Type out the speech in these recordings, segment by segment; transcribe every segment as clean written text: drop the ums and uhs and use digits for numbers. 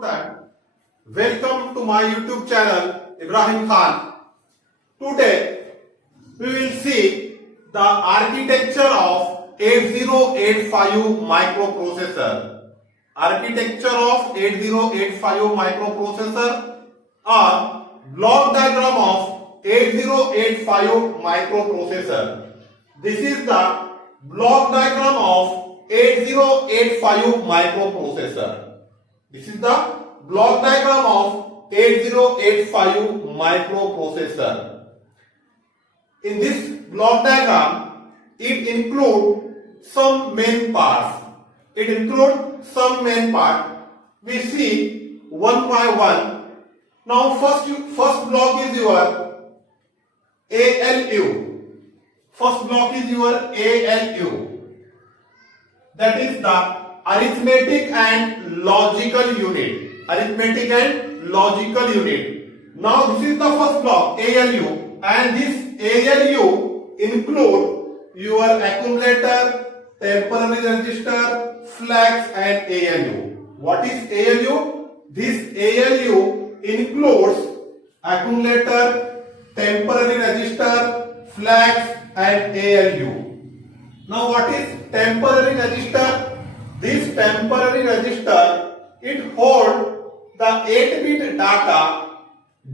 Student, welcome to my YouTube channel Ibrahim Khan. Today we will see the architecture of 8085 microprocessor. Architecture of 8085 microprocessor or block diagram of 8085 microprocessor. This is the block diagram of 8085 microprocessor. This is the block diagram of 8085 microprocessor. In this block diagram, it includes some main parts. We see one by one. Now first block is your ALU. First block is your ALU. That is the arithmetic and logical unit. Arithmetic and logical unit. Now this is the first block ALU, and this ALU include your accumulator, temporary register, flags and ALU. What is ALU? This ALU includes accumulator, temporary register, flags and ALU. Now what is temporary register? This temporary register, it holds the 8-bit data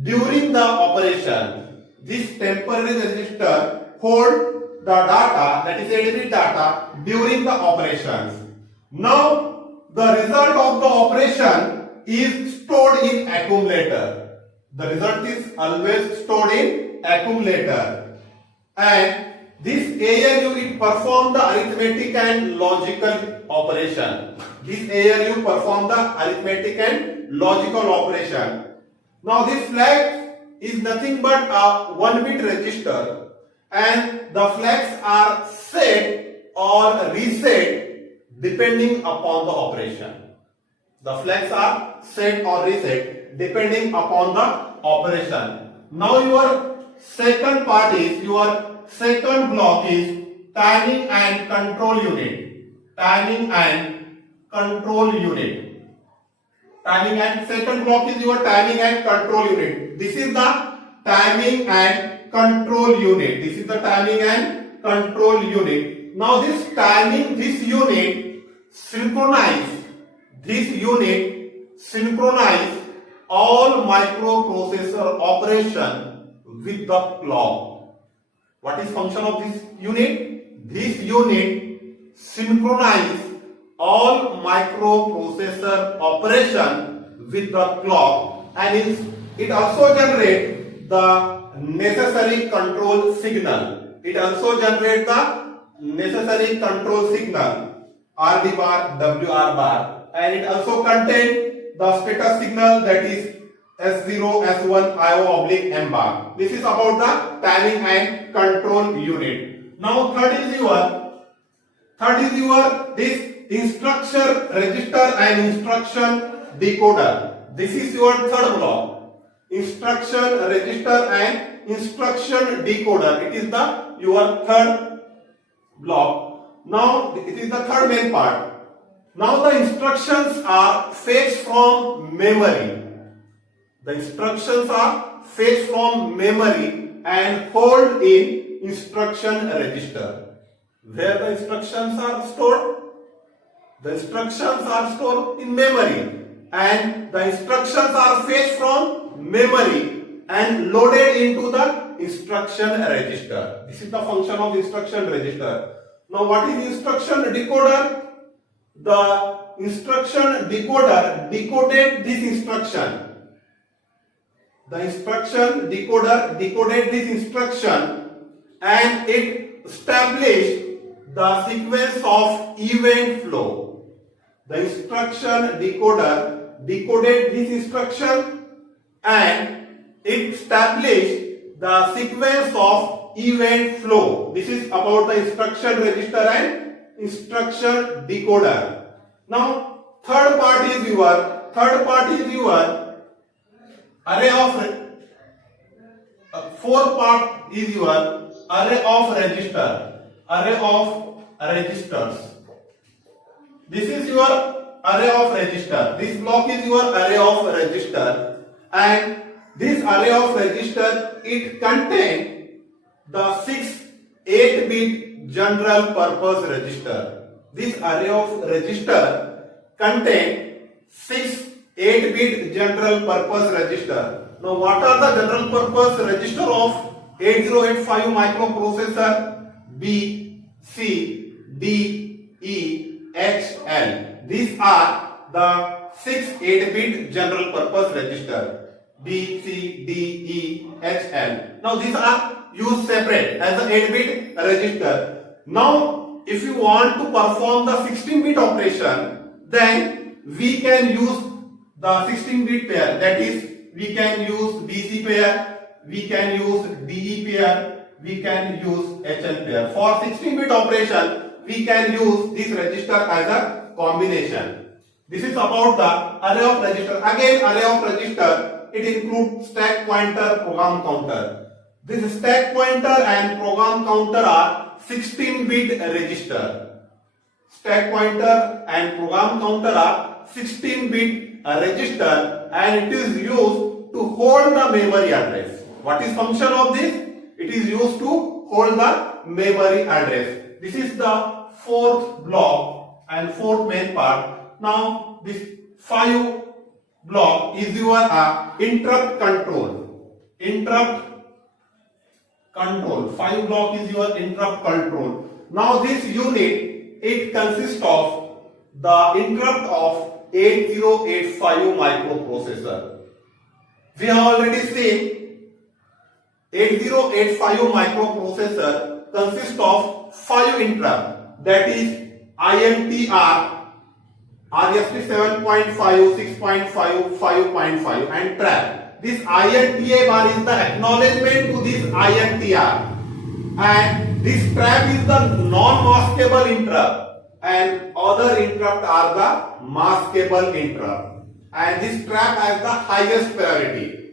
during the operation. This temporary register holds the data, that is 8-bit data, during the operations. Now the result of the operation is stored in accumulator. The result is always stored in accumulator. And this ALU, it performs the arithmetic and logical operation. This ALU performs the arithmetic and logical operation. Now this flag is nothing but a 1-bit register, and the flags are set or reset depending upon the operation. The flags are set or reset depending upon the operation. Now your second part is your second block is timing and control unit. Timing and control unit. Timing and second block is your timing and control unit. This is the timing and control unit. This is the timing and control unit. Now this timing, this unit synchronize. This unit synchronize all microprocessor operation with the clock. What is function of this unit? This unit synchronize all microprocessor operation with the clock, and it also generate the necessary control signal. It also generate the necessary control signal RD bar, WR bar, and it also contain the status signal, that is S0, S1, IO oblique M bar. This is about the timing and control unit. Now third is your this instruction register and instruction decoder. This is your third block. Instruction register and instruction decoder. It is your third block. Now it is the third main part. Now the instructions are fetched from memory. The instructions are fetched from memory and hold in instruction register. Where the instructions are stored? The instructions are stored in memory, and the instructions are fetched from memory and loaded into the instruction register. This is the function of instruction register. Now what is instruction decoder? The instruction decoder decoded this instruction. The instruction decoder decoded this instruction, and it established the sequence of event flow. The instruction decoder decoded this instruction, and it established the sequence of event flow. This is about the instruction register and instruction decoder. Now third part is your array of fourth part is your array of registers. This is your array of register. This block is your array of register, and this array of register, it contains the 6 8-bit general purpose register. This array of register contains 6 8-bit general purpose register. Now what are the general purpose register of 8085 microprocessor? B, C, D, E, H, L. These are the 6 8-bit general purpose register. B, C, D, E, H, L. Now these are used separate as an 8-bit register. Now if you want to perform the 16-bit operation, then we can use the 16-bit pair, that is we can use BC pair, we can use DE pair, we can use HL pair. For 16-bit operation, we can use this register as a combination. This is about the array of register. Again, array of register, it includes stack pointer, program counter. This stack pointer and program counter are 16-bit register. Stack pointer and program counter are 16-bit register, and it is used to hold the memory address. What is function of this? It is used to hold the memory address. This is the fourth block and fourth main part. Now this 5 block is your interrupt control. Interrupt control. 5 block is your interrupt control. Now this unit, it consists of the interrupt of 8085 microprocessor. We have already seen 8085 microprocessor consists of 5 interrupts, that is INTR, RST 7.5, 6.5, 5.5 and trap. This INTA bar is the acknowledgement to this INTR, and this trap is the non-maskable interrupt, and other interrupt are the maskable interrupt, and this trap has the highest priority.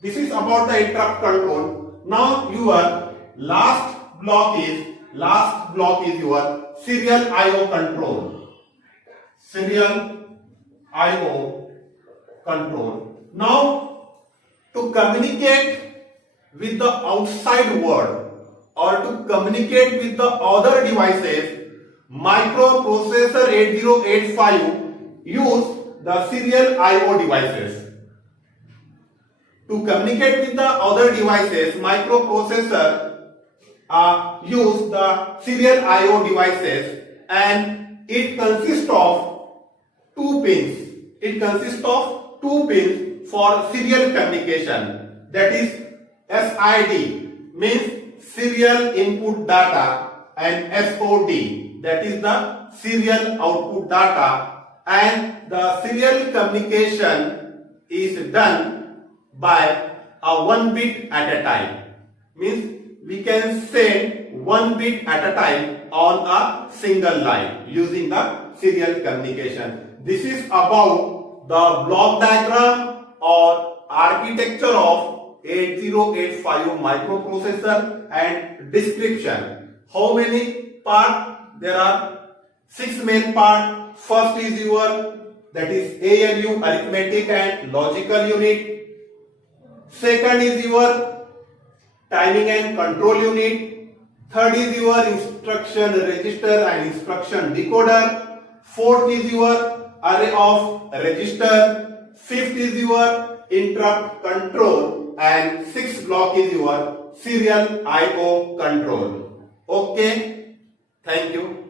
This is about the interrupt control. Now your last block is your serial IO control. Serial IO control. Now to communicate with the outside world or to communicate with the other devices, microprocessor 8085 use the serial IO devices. To communicate with the other devices, microprocessor use the serial IO devices, and it consists of 2 pins. It consists of 2 pins for serial communication, that is SID means serial input data, and SOD, that is the serial output data, and the serial communication is done by a 1 bit at a time. Means we can send 1 bit at a time on a single line using the serial communication. This is about the block diagram or architecture of 8085 microprocessor and description. How many parts? There are 6 main parts. First is your, that is ALU, arithmetic and logical unit. Second is your timing and control unit. Third is your instruction register and instruction decoder. Fourth is your array of register. Fifth is your interrupt control, and sixth block is your serial IO control. Okay, thank you.